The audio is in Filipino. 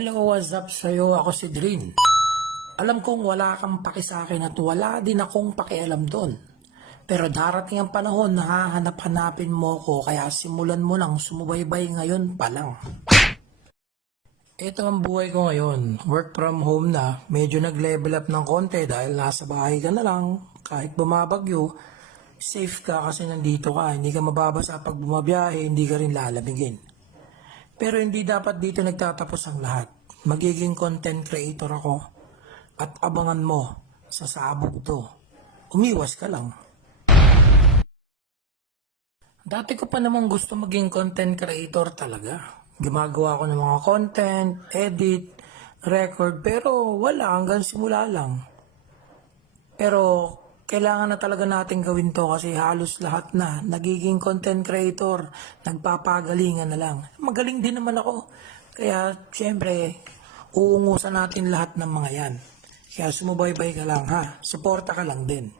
Hello, what's up sa'yo? Ako si Drin. Alam kong wala kang paki sa akin at wala din akong pakialam doon. Pero darating ang panahon na hahanap-hanapin mo ko kaya simulan mo lang sumubaybay ngayon pa lang. Ito ang buhay ko ngayon. Work from home na. Medyo nag-level up ng konti dahil nasa bahay ka na lang. Kahit bumabagyo, safe ka kasi nandito ka. Hindi ka mababasa pag bumabiyahe, hindi ka rin lalamigin. Pero hindi dapat dito nagtatapos ang lahat. Magiging content creator ako at abangan mo sa sabog to. Umiwas ka lang. Dati ko pa namang gusto maging content creator talaga. Gumagawa ko ng mga content, edit, record, pero wala hanggang simula lang. Pero kailangan na talaga natin gawin to kasi halos lahat na nagiging content creator, nagpapagalingan na lang. Magaling din naman ako. Kaya syempre, uungusan natin lahat ng mga yan. Kaya sumubaybay ka lang ha. Suporta ka lang din.